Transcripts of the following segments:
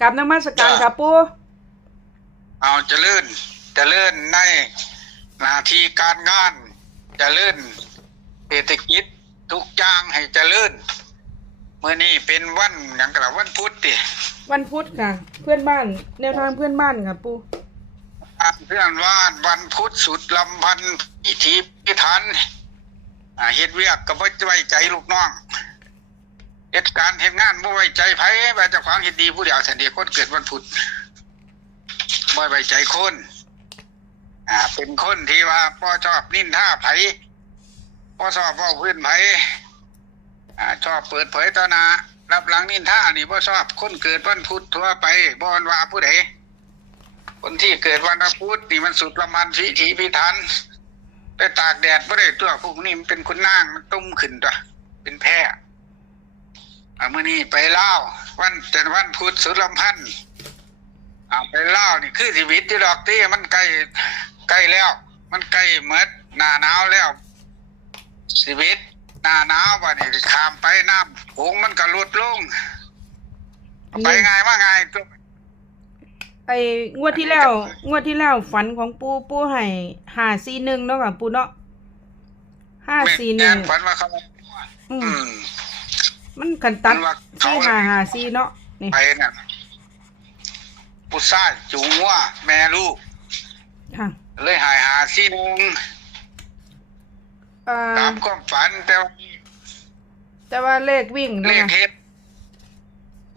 กลับนมัสการจ้ะค่ะปูเอาเจริญเจริญในหน้าที่การงานเจริญเศรษฐกิจทุกอย่างให้เจริญเมื่อนี้เป็นวันอย่างกระวันพุธติวันพุธค่ะ เพื่อนบ้าน แนวทางเพื่อนบ้านค่ะปูเพื่อนว่านวันพุธสุดลำพันธ์พิธีพิธันอ่าเฮ็ดเวียกก็บ่ไว้ใจลูกน้อง เหตุการณ์เฮ็ดงานบ่ไว้ใจไผว่าเจ้าของเฮ็ดดีผู้เดียวสันเดียคนเกิดวันพุธบ่ไว้ใจคน อ่า เป็นคนที่ว่าบ่ชอบนินท่าไผบ่ชอบเว้าพื้นไผอ่าชอบเปิดเผยต่อหน้ารับหลังนินท่านี่บ่ชอบคนเกิดวันพุธทั่วไปบ่ว่าว่าผู้ใดคนที่เกิดวันพุธนี่มันสุดละมันพิถีพิถันไปตากแดดไม่ได้ตัวพวกนี้มันเป็นคุณนางมันตุ้มขึ้นตัวเป็นแพ ร่อ่ามื่อนี้ไปเล่าววันแต่วันพุธสุดลำพันธ์อ่าไปเล่าวนี่คือชีวิตที่ดอกที่มันใกล้ใกล้แล้ว มันใกล้เหมือนหน้าหนาวแล้วชีวิตหน้าหนาววันนี้ข้ามไปน้ำโขงมันก็ลดลง ไปง่ายว่าง่ายตัวไอ้งวดที่แล้ว งวดที่แล้วฝันของปูปูให้ห้าสี่หนึ่งเนาะค่ะปูเนาะห้าสี่หนึ่งแม่ฝันว่าเขาอือืม มมันขันตัดมันว่าเขาสี่ห้าห้าสี่เนาะนี่ไปน่ะผู้ชายจูงว่าแม่ลูกค่ะเลยหายหาซี่หนึงเอ่อตามความฝันแต่ว่าแต่ว่าเลขวิ่งเลเนาะขค่ะเฮ็ด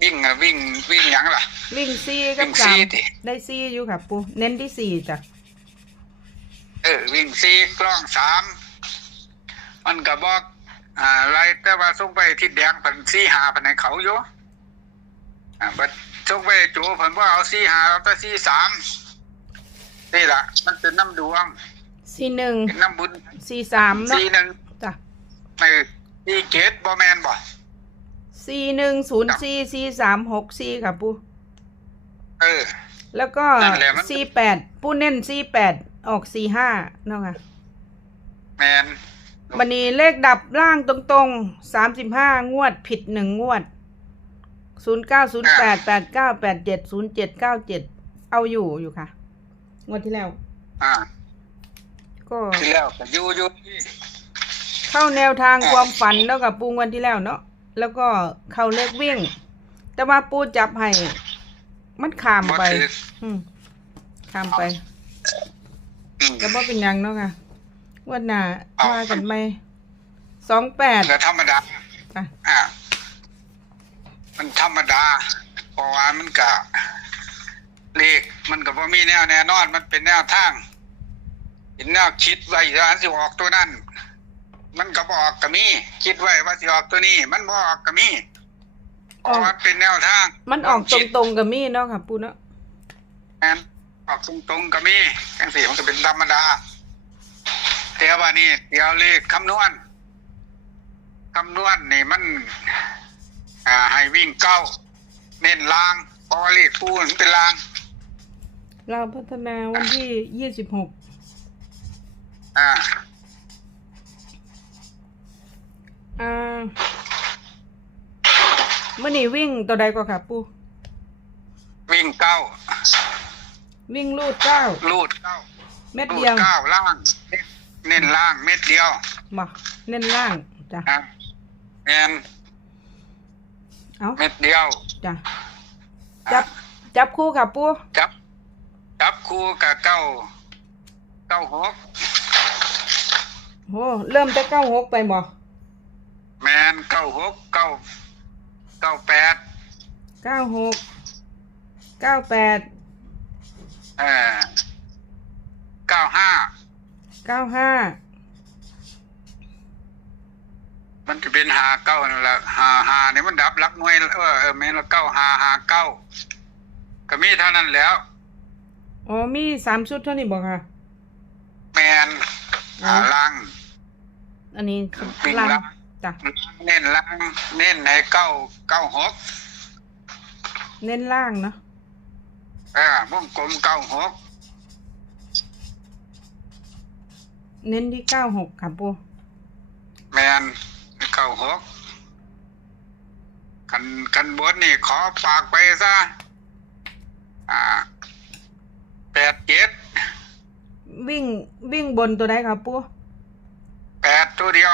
วิ่งอะวิ่งวิ่งหยังล่ะ วิ่งสี่กับวิ่งสาสี่มดิได้สี่อยู่ค่ะปูเน้นที่สี่จ้ะเออวิ่งสี่กล้องสามมันก็บอก อ่าอะไรแต่ว่าส่งไปที่แดงเพันสี่หาเพันให้เขาอยู่อ่าบัดส่งไปจูเพันว่าเอาสี่หาเอาแต่สี่สามนี่ล่ะ มันเป็นน้ำดวงสี่หนึ่งเป็นน้ำบุญสี่สามเนาะสี่หนึ่งจ้ะเออสี่เกตบอแมนบ่สี่หนึ่งศูนย์สี่สี่สามหกสี่ค่ะปูเออ แล้วก็นั่นแหละมันสี่แปดปูเน้นสี่แปดออกสี่ห้าเนาะค่ะแมน บันนี้เลขดับล่างตรงๆสามสิบห้างวดผิดหนึ่งงวดศูนย์เก้าศูนย์แปดแปดเก้าแปดเจ็ดศูนย์เจ็ดเก้าเจ็ดเอาอยู่อยู่ค่ะ งวดที่แล้ว อ่าก็ที่แล้วก็อยู่อยู่เข้าแนวทางความฝันแล้วกับปูงวันที่แล้วเนาะแล้วก็เข้าเลขวิ่ง แต่ว่าปูจับให้มันขามบ่ไปถืออืมขามไปอืมก็บ่เป็นหยังเนาะค่ะ งวันหน้าเอาว่ากันไหมสองแปดก็ธรรมดาจ้ะอ่ามันธรรมดาเพราะว่ามันก็เลขมันก็บ่มีแนวแน่นอนมันเป็นแนวทางเห็นแนวคิดไว้ว่าสิออกตัวนั้นมันก็บออกก็มีคิดไว้ว่าสิออกตัวนี้ มันบ่ออกก็มีเพราะว่ามันเป็นแนวทาง มันออกตคิดรงๆกับมี่เนาะค่ะปูเนาะแม่นออกตรงๆก็มีจังสี่มันก็เป็นธรรมดา แต่ว่านี่เดี๋ยวเลขคำนวณคำนวณนี่มันอ่าให้วิ่งเก้าเน้นลางเพราะว่าเลขปูมันเป็นลาง เราพัฒนาวันที่ยี่สิบหกอ่าอ่าเมื่อนี้วิ่งตัวใดก็ค่ะปูวิ่งเก้าวิ่งลูดเก้าลูดเก้าเม็ดลูเดีดยวเก้าล่าง เน้นล่างเม็ดเดียวมาเน้นล่างจ้ะอะแมนเอาเม็ดเดียวจ้ะจับจับคู่ค่ะปูจับ จับคู่กับเก้าเก้าหกโหเริ่มแต่เก้าหกไปบ่แมนเก้าหกเก้าเก้าแปดเก้าหกเก้าแปดเอ่อเก้าห้า เก้าห้ามันจะเป็นหาเก้านั่นแหละหาหาเนี่ยมันดับรักหน่วยเออเออแม่นละเก้าหาหาเก้าก็มีเท่านั้นแล้วอ๋อมีสามชุดเท่านี้บ่ค่ะ แมนหาลังอันนี้วิ่งล่างล่างจ้ะเน้นลังเน้นในเก้าเก้าหกเน้นล่างเนาะเออวงกลมเก้าหก เน้นที่เก้าหกค่ะปูแมนเก้าหกคันคันบนนี่ขอฝากไปซะอ่าแปดเจ็ดวิ่งวิ่งบนตัวใดครับปูแปดตัวเดียว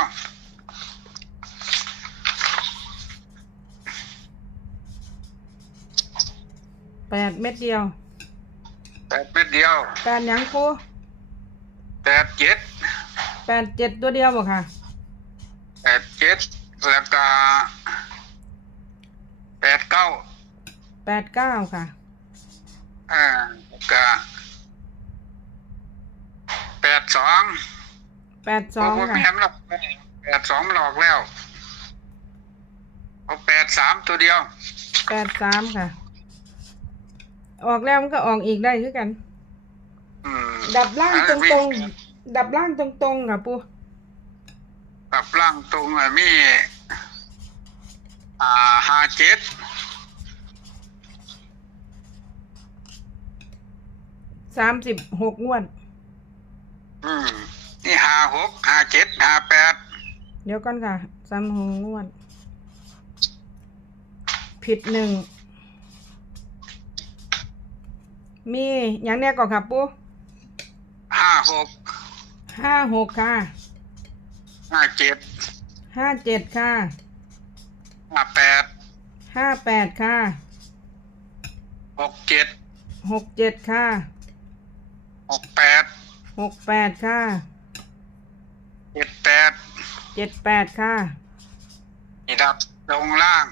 แปดเม็ดเดียวแปดเม็ดเดียวแปดหยังปูแปดเจ็ด แปดเจ็ดตัวเดียวบ่ค่ะแปดเจ็ดแล้วก็แปดเก้าแปดเก้าค่ะอ่าแล้วก็แปดสองแปดสองโอ้ค่ะ แม่นหรอกแปดสองหลอกแล้วเอาแปดสามตัวเดียว แปดสามค่ะ ออกแล้วมันก็ออกอีกได้คือกัน อืมดับล่างตรงๆ ดับล่างตรงๆค่ะปูๆกับล่างตรงอะมี อ่าห้าเจ็ดสามสิบหกงวด อืมนี่ห้าหกห้าเจ็ดห้าแปดเดี๋ยวก่อนค่ะสามหกงวด ผิดหนึ่ง มีอย่างเนี้ยก่อนค่ะปูห้าหก ห้าหกค่ะห้าเจ็ดห้าเจ็ดค่ะห้าแปดห้าแปดค่ะหกเจ็ดหกเจ็ดค่ะหกแปดหกแปดค่ะเจ็ดแปดเจ็ดแปดค่ะนี่ดับลงล่าง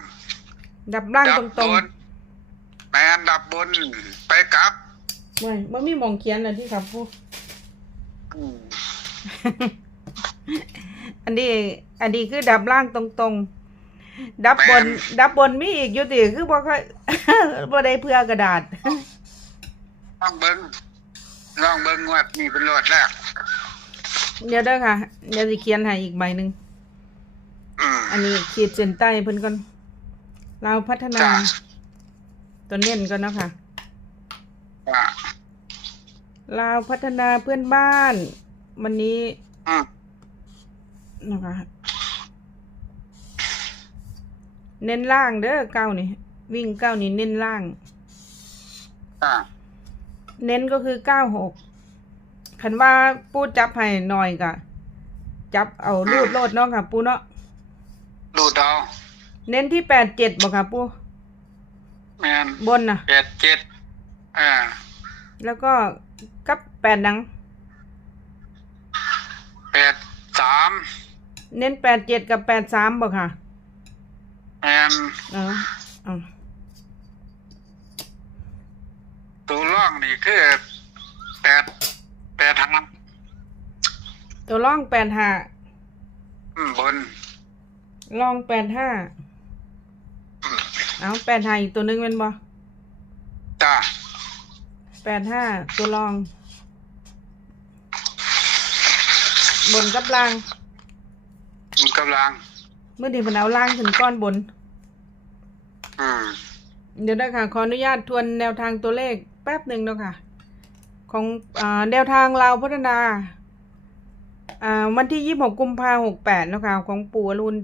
ดับล่างดัตบรงบนแมนดับบนไปกลับๆไม่ไม่มีหมองเขียนเลยที่ครับปูอืม อันนี้ อันนี้คือดับล่างตรงๆ ดับบน ดับบนมีอีกอยู่ติคือบ่ค่อยบ่ได้เพื่อกระดาษลองเบิ้งลองเบิ้งงวดนี่เป็นรวดแรกเดี๋ยวเด้อค่ะ เดี๋ยวสิเขียนให้อีกใบหนึ่งอืมอันนี้ขีดเส้นใต้เพิ่นก่อนเราพัฒนาจ้าตัวเน้นก่อนเนาะค่ะจ้าลาวพัฒนาเพื่อนบ้าน วันนี้อืมนะคะ เน้นล่างเด้อเก้านี่ วิ่งเก้านี่เน้นล่างจ้าเน้นก็คือเก้าหกคันว่าปูจับให้หน่อยกะ จับเอาลูดโลดเนาะค่ะ ปูเนาะ ดูดเอาเน้นที่แปดเจ็ดบอกค่ะปู แมนบนน่ะ แปดเจ็ดอ่า แล้วก็กับแปดหนัง แปด สามเน้นแปดเจ็ดกับแปดสามบอกค่ะแมนเออเอาตัวล่องนี่คือแปดแปดทางตัวร่องแปดห้าอืมบนร่องแปดห้าเอาแปดห้าอีกตัวหนึงเป็นบ่จ้าแปดห้าตัวรอง บนกับล่างมันกำลัง เมื่อที่เพนเอาล่างขึ้นก้อนบน อืม เดี๋ยวนะคะขออนุญาตทวนแนวทางตัวเลขแป๊บหนึ่งเนาะค่ะ ของอาแนวทางเราวพัฒนา อ่า วันที่ยี่หกกุมภาหกแปดนาะคะของปู่อรุณ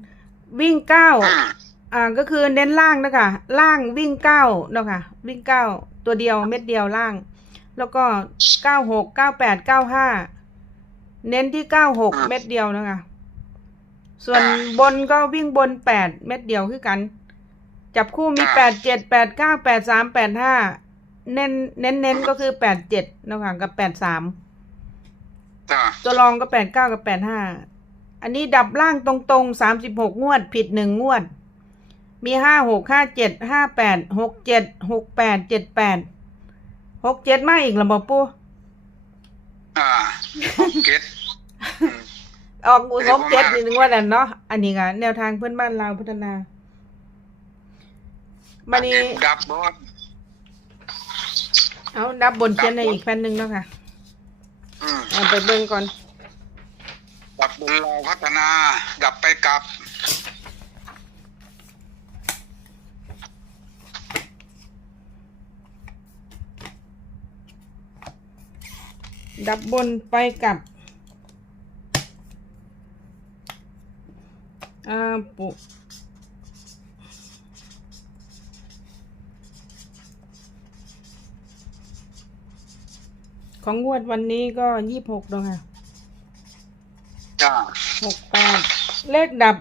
วิ่งเก้า อืม อ่าก็คือเน้นล่างนะคะล่างวิ่งเก้าเนาะค่ะ วิ่งเก้าตัวเดียวเม็ดเดียวล่าง แล้วก็เก้าหกเก้าแปดเก้าห้า เน้นที่เก้าหกเม็ดเดียวนะคะส่วนบนก็วิ่งบนแปดเม็ดเดียวคือกัน จับคู่มีแปดเจ็ดแปดเก้าแปดสามแปดห้าเน้นเน้นเน้นก็คือแปดเจ็ดนาะคะกับแปดสามจ้าตัวรองก็แปดเก้ากับแปดห้าอันนี้ดับล่างตรงๆสามสิบหกงวด ผิดหนึ่งงวด มีห้าหกห้าเจ็ดห้าแปดหกเจ็ดหกแปดเจ็ดแปดหกเจ็ดมาอีกแล้วบอปูอ่าเก็ตอืม ออกหกเจ็ดอีกหนึ่งงวดแล้วเนาะอันนี้ก็แนวทางเพื่อนบ้านเราวพัฒนาบันนี้ดับบนเอาดับบนเขียนในอีกแผ่นหนึ่งเนาะค่ะอืมเอาไปเบิ่งก่อน ดับบนเราพัฒนา ดับไปกลับดับบนไปกับ อ่าปุของงวดวันนี้ก็ยี่หกดองค่ะจ้าหกแปดเลขดับ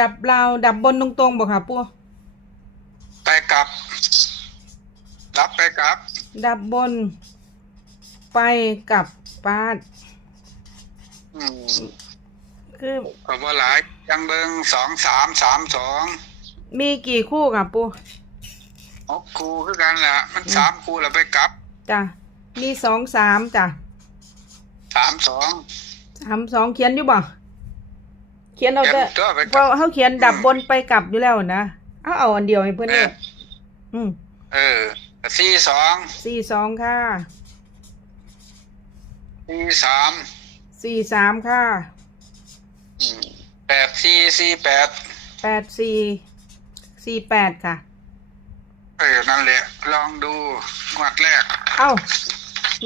ดับราวดับบนตรงๆบอกค่ะปูไปกลับ รับไปกลับ ดับบน ไปกับปาดอืมคือก็บ่หลาย ยังเบิงสองสามสามสองมีกี่คู่ค่ะปูหกคูคือกันแหละมันสามคูแล้วไปกลับจ้ะมีสองสามจ้ะสามสองสามสองเขียนอยู่บ่เขียนเอาเขียนแต่ตัวไปเพราะเขาเขียนดับบนไปกลับอยู่แล้วนะเอาเอาอันเดียวให้เพื่อนเอเลอยอืมเออสี่สองสี่สองค่ะสี่สามสี่สามค่ะอืม แปดสี่สี่แปดแปดสี่สี่แปดค่ะ เออนั่นแหละ ลองดูงวดแรก เอ้า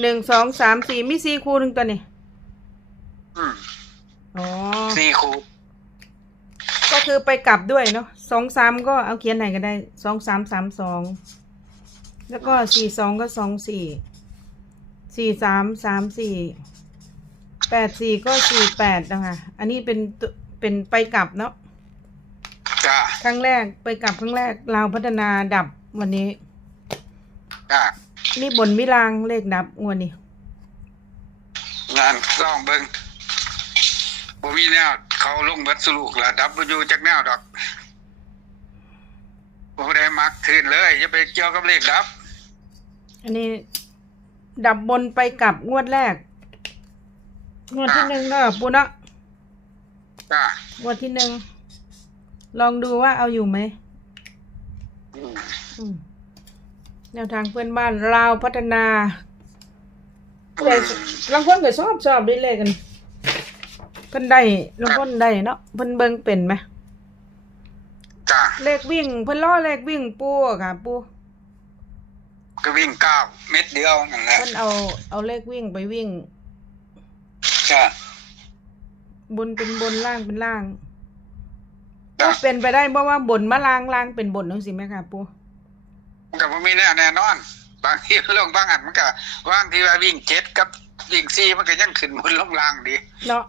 หนึ่งสองสามสี่มีสี่คู่หนึ่งตัวนี่อืมอ๋อสี่คูก็คือไปกลับด้วยเนาะสองสามก็เอาเขียนไหนก็ได้สองสามสามสองแล้วก็สี่สองก็สองสี่สี่สามสามสี่แปดสี่ก็สี่แปดนะคะอันนี้เป็นตัว เป็นไปกลับเนาะจ้าครั้งแรกไปกลับครั้งแรกลาวพัฒนาดับวันนี้ จ้านี่บนมิลางเลขดับงวดนี้งานลองเบิงบ่มีแนวเขาลงเบิดสรุกละดับบ่อยู่จักแนวดอกบ่ได้มักทืนเลยอย่าไปเกี่ยวกับเลขดับ อันนี้ ดับบนไปกลับงวดแรก งวดที่หนึ่งเนาะปูเนาะ จ้างวดที่หนึ่ง ลองดูว่าเอาอยู่ไหมอืมอืมแนวทางเพื่อนบ้านลาวพัฒนาเลขบางคนก็ชอบชอบได้เลขกัน เพิ่นได้บางคนได้เนาะเพิ่นเบิ่งเป็นไหม จ้าเลขวิ่ง เพิ่นล้อเลขวิ่งปูอะค่ะ ปูก็วิ่งเก้าเม็ดเดียวนั่นแหละเพิ่นเอาเอาเลขวิ่งไปวิ่ง จ้า บนเป็นบนล่างเป็นล่างจ้าก็เป็นไปได้เพราะว่าบนมาล่างล่างเป็นบนจังซี่ไหมคะปูมันก็บ่มีแน่แน่นอน บางทีเรื่องบางอันมันก็ว่างที่ว่าวิ่งเจ็ดกับวิ่งสี่มันก็ยังขึ้นบนลงล่างดีเนาะ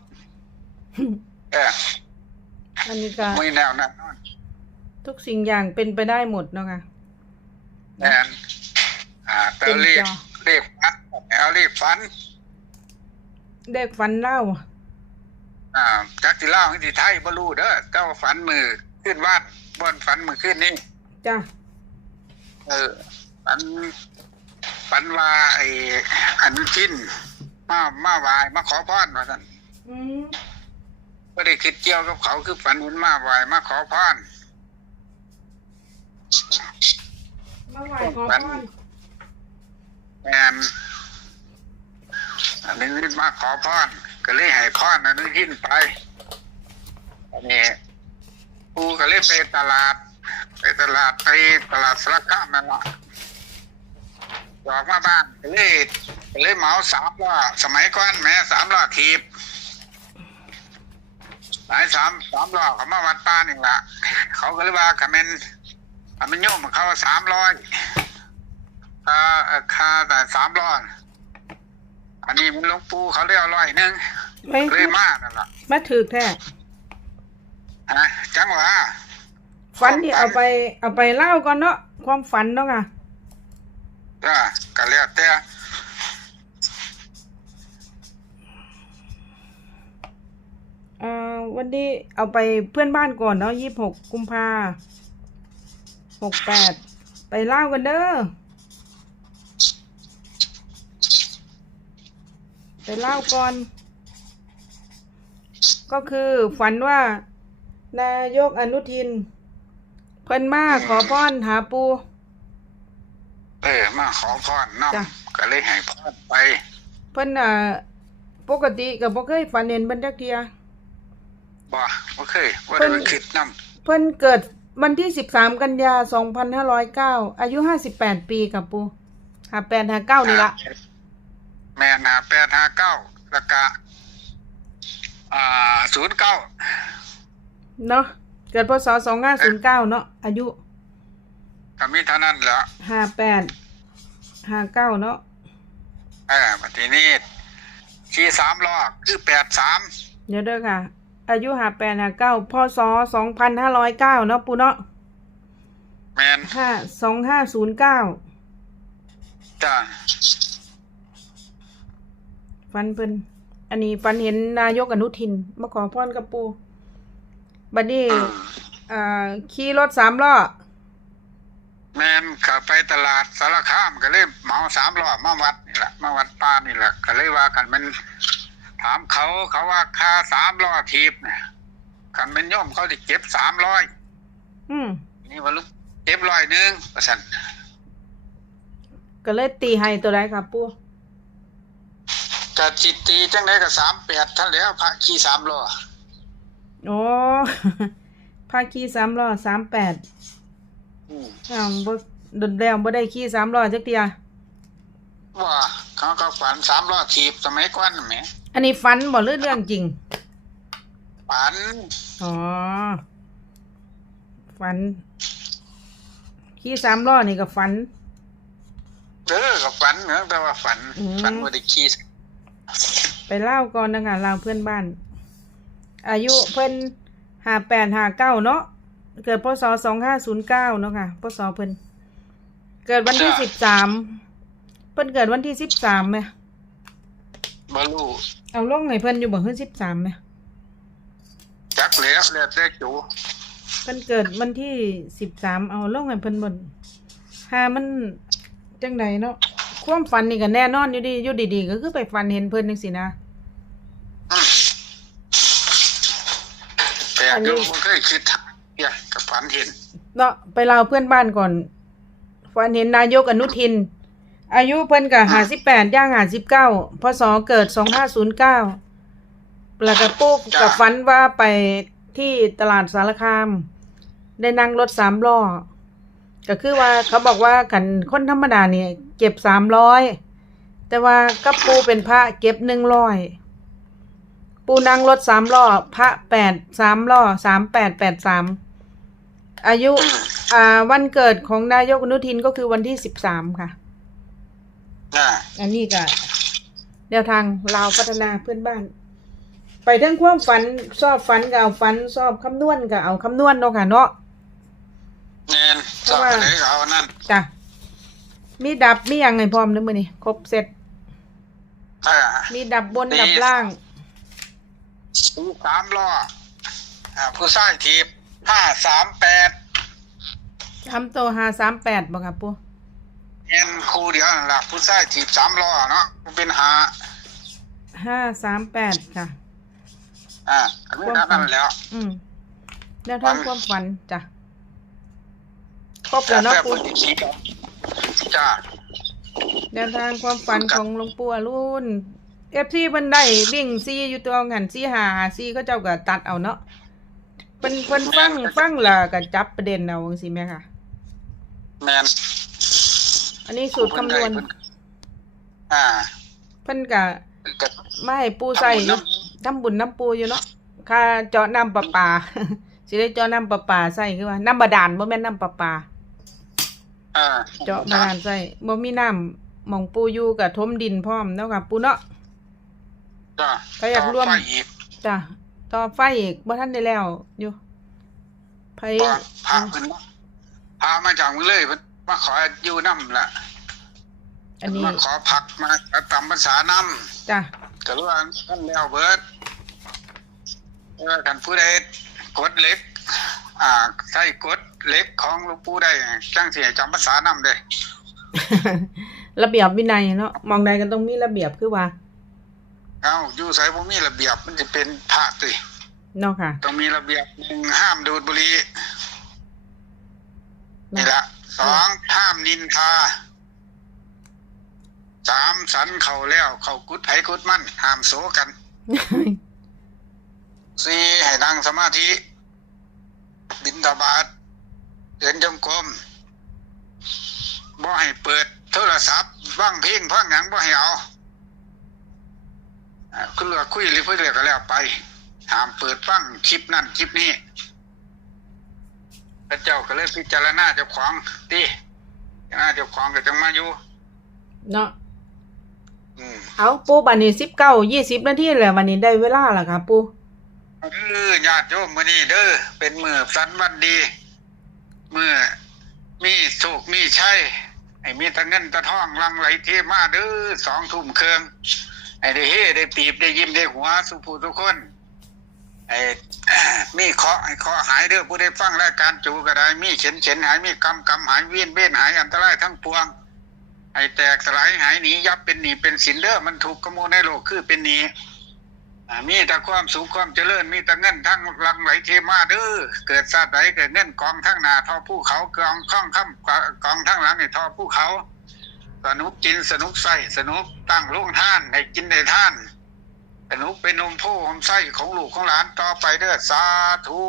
เอออันนี้ก็ไม่แน่แน่นอนทุกสิ่งอย่างเป็นไปได้หมดเนาะค่ะแน่นอ่าแต่เลขเป็นจ้ะเลขฟันเอาเลขฟันเลขฟันเล่า อ่าจักสิเล่าให้ที่ไทยบ่รู้เด้อเก้าฝันมือขึ้นวาดบนฝันมือขึ้นนี่จ้ะเออฝันฝันว่าไอ้อนุชินมามาไหวายมาขอพรว่าซั่นอืมก็ได้คิดเกี่ยวกับเขาคือฝันเห็นมาไหวายมาขอพรมาไหวขอพรแอนอนุชินมาขอพร ก็เลยให้พรอนุชินไปอันนี้กูก็เลยไปตลาด ไปตลาดไปตลาดสระกามนั่นละออกมาบ้านก็เลยก็เลยเหมาสามล้อสมัยก่อนแม่สามล้อถีบหลายสามสามล้อเขามาวัดป้านี่ละเขาก็เลยว่าคำเป็นคำเป็นโยมเขาสามร้อยค่าค่าแต่สามร้อย อันนี้มันหลวงปู่เขาเรียกร้อยหนึ่งไม่ เลยมานั่นละมาถือแท้ฮะจังหวะฝันที่เอาไปเอาไปเล่าก่อนเนาะความฝันเนาะค่ะจ้าก็เรียกแต่เอ่อวันนี้เอาไปเพื่อนบ้านก่อนเนาะยี่หกกุมภาหกแปดไปเล่ากันเด้อ ไปเล่าก่อน ก็คือฝันว่า นายกอนุทิน เพิ่นมาขอพรหาปู เออมาขอพรน้จ้ะำก็เลยให้พรไป เพิ่นอ่าปกติก็บ่เคยฝันเห็นเพิ่นจักเทีย บ่บ่เคยบ่ได้ไปคิดน้เพิ่นเกิดวันที่ 13 กันยา 2509 อายุ 58 ปีกับปู58 59นี่ละ แม่นหาแปดห้าเก้าแล้วก็อ่าศูนย์เก้าเนาะเกิดพศ2509เนาะอายุก็มีเท่านั้นแหละ58 59เนาะเออบัดทีนี้ขี่สามล้อคือแปดสามเดี๋ยวเด้อค่ะ อายุหาแปดหาเก้าพศสองพันห้าร้อยเก้าเนาะปูเนาะแมนห้าสองห้าศูนย์เก้าจ้า ฟันเพิ่นอันนี้ฟันเห็นนายกอนุทินมาขอพรกับปูบัดนี้อืมอ่าขี่รถสามล้อแมนขับไปตลาดสารคามก็เลยเหมาสามล้อมาวัดนี่แหละมาวัดป้านี่แหละก็เลยว่ากันมัน ถามเขาเขาว่าค่าสามล้อทีบเนี่ยกันเป็นย่อมเขาจะเก็บสามร้อยอืมนี่ว่าลูกเก็บร้อยหนึ่งประสันก็เลยตีให้ตัวใดครับปู กะจิตตีจังไดก็สามแปดท่านแล้วพระขี่สามล้อโอ้พาขี่สามล้อสามแปดอืมอ้าวบ่ดนแล้วบ่ได้ขี่สามล้อจักเทียว่าเขาก็ฝันสามล้อทีบสมัยก่อนน่ะแหมอันนี้ฟันบ่หรือเรื่องจริง ฝันอ๋อ ฝัน ขี่สามล้อนี่ก็ฝันเออก็ฝันเนอะแต่ว่าฝัน อืม ฝันว่าได้ขี่ ไปเล่าก่อนนะคะเล่าเพื่อนบ้าน อายุเพิ่นห้าแปดห้าเก้าเนาะเกิดพศสองห้าศูนย์เก้าเนาะค่ะพศเพิ่นเกิดวันที่สิบสามเพิ่นเกิดวันที่สิบสามไหมบรูเอาลงให้เพิ่นอยู่บ่คือสิบสามไหมจักแล้วแล้วแต่จูเพิ่นเกิดวันที่สิบสามเอาลงให้เพิ่นบนหามันจังใดเนาะ ความฝันนี่ก็แน่นอนอยู่ดีอยู่ดีๆ ก็คือไปฝันเห็นเพิ่นจังซี่นะอืมแต่อันนี้ดูมันเคยคิดอยากกับฝันเห็น เนาะไปเล่าเพื่อนบ้านก่อนฝันเห็นนายกอนุทิน อายุเพิ่นก็ห้าสิบแปดย่างห้าสิบเก้าพศเกิดสองห้าศูนย์เก้าแล้วก็ปุ๊กกับฝันว่าไปที่ตลาดสารคาม ได้นั่งรถสามล้อ ก็คือว่าเขาบอกว่าขันคนธรรมดาเนี่ยเก็บสามร้อยแต่ว่ากับปูเป็นพระเก็บหนึ่งร้อยปูนั่งรถสามล้อพระแปดสามล้อสามแปดแปดสามอายุอืมอ่า วันเกิดของนายกอนุทินก็คือวันที่สิบสามค่ะน่ะอันนี้ก็แนวทางลาวพัฒนาเพื่อนบ้าน ไปทั้งความฝันชอบฝันก็เอาฝันชอบคำนวณก็เอาคำนวณเนาะค่ะเนาะแน่นชอบอะไรก็เอานั่นจ้ะมีดับมีอย่างไงพร้อมเลยมือนี่ครบเสร็จอ่ามีดับบนมีดับล่างสีสามล้ออ่าผู้ชายทีบห้าสามแปดทำตัวหาสามแปดบ่ครับปูเอ็นครูเดียวนั่นล่ะผู้ชายทีบสามล้อเนาะมันเป็นหาห้าสามแปดค่ะ อ่าอันนี้เท่านั้นแหล้ว อืมแนวทางความฝันจ้ะ ครบแล้วเนาะปูแต่ผู้หญิงจ้าแนวทางความฝันของหลวงปู่อรุณเอฟซีเพิ่นได้วิ่งซีอยู่ตัวหันซีหาหาซีก็เจ้าก็ตัดเอาเนาะเพิ่นเพิ่นฟังฟังและก็จับประเด็นเอาจังซี่แม่ค่ะ แมนอันนี้สูตรคำนวณ อ่า เพิ่นก็ก็ไม่ให้ปูใส่อยู่ทำบุญน้ำปูอยู่เนาะค่าเจาะน้ำประปาสิได้เจาะน้ำประปาใส่คือว่าน้ำบาดาลบ่แม่นน้ำประปาอ่า เจาะบาดาลใส่บ่มีน้ำหมองปูอยู่กับทมดินพร้อมเนาะค่ะปูเนาะจ้าใครอยากร่วมต่อไปอีกจ้ะต่อไฟอีกบ่ทันได้แล้วอยู่ไผว่าพาเพิ่นมาพามาจากเมืองเลยเพิ่นมาขออยู่น้ำล่ะอันนี้มาขอพักมาตามภาษาน้จ้ะำก็รู้ว่าท่านแล้วเบิดเออกันผู้ใดกดเหล็กอ่า ใช้กดเหล็กของหลวงปู่ได้จังสิให้จำภาษาน้ำได้ระเบียบวินัยเนาะมองใดก็ต้องมีระเบียบคือว่า เอ้าอยู่ไสบ่มีระเบียบมันจะเป็นพระติเนาะค่ะ ต้องมีระเบียบหนึ่งห้ามดูดบุหรี่นี่ละสองห้ามนินทาสามสันเขาแล้วเขากุดไผกุดมั่นห้ามโสกันสี่ให้นั่งสมาธิ บินตาบาตเดินจงกรมบ่ให้เปิดโทรศัพท์ฟังเพลงฟังหยังบ่ให้เอาอ่าคุณเลือกคุยหรือคุยเลือกก็แล้วไปห้ามเปิดฟังคลิปนั่นคลิปนี้พระเจ้าก็เลยพิจารณาเจ้าของตีพิจารณาเจ้าของก็จังมาอยู่ เนาะอืมเอาปูบันนี้สิบเก้ายี่สิบนาทีแล้ววันนี้ได้เวลาแล้วค่ะปู เออญาติโยมมื้อนี้เด้อเป็นมื้อสันวันดีมื้อมีโชคมีชัยไอ้มีตะเงินตะทองลังไหลเทมาเด้อสองทุ่มเครึ่งไอ้ได้เฮได้ปีบได้ยิ้มได้หัวสุผู้ทุกคนไอ้มีเคาะไอ้เคาะหายเด้อผู้ได้ฟังรายการจูก็ได้ มีเข็นเข็นหายมีกำกำหายเวียนเวียนหายอันตรายทั้งปวงไอ้แตกสลายหายหนียับเป็นหนีเป็นสินเด้อมันถูกขโมในโลกคือเป็นหนี มีแต่ความสุขความเจริญมีแต่เงินทั้งหลังไหลเทมาเด้อเกิดชาติใดเกิดเงินกองทั้งหนาทอภูเขากองข้องค่ำกองทั้งหลังให้ทอภูเขา สนุกกินสนุกใส่สนุกตั้งโรงท่านให้กินได้ท่านสนุกเป็นนมโพหมไส้ของลูกของหลานต่อไปเด้อสาธุ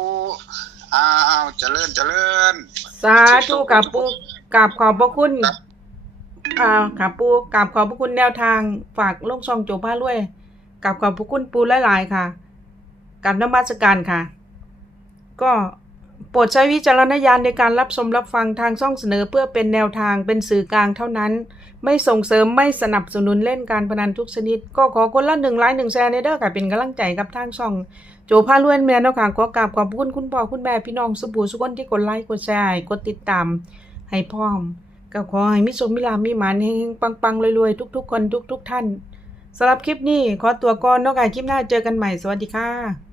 อ้าวเจริญเจริญ สาธุกับปูกราบขอบพระคุณครับอ่าค่ะปูกราบขอบพระคุณแนวทางฝากลงช่องโจผ้าด้วย กราบขอบพระคุณปูหลายๆค่ะ กับนมัสการค่ะ ก็โปรดใช้วิจารณญาณในการรับชมรับฟังทางช่องเสนอเพื่อเป็นแนวทางเป็นสื่อกลางเท่านั้น ไม่ส่งเสริมไม่สนับสนุนเล่นการพนันทุกชนิด ก็ขอคนละหนึ่งไลค์หนึ่งแชร์ในเด้อค่ะเป็นกำลังใจกับทางช่อง โจพาล้วนแม่เนาะค่ะขอกราบขอบคุณคุณพ่อคุณแม่พี่น้องสุบูสุกคนที่กดไลค์กดแชร์กดติดตาม ให้พร้อมก็ขอให้มิสมมิลามีหมานเฮงๆปังๆรวยๆทุก ๆ คนทุก ๆ ท่าน สำหรับคลิปนี้ขอตัวก่อนนอกจากคลิปหน้าเจอกันใหม่สวัสดีค่ะ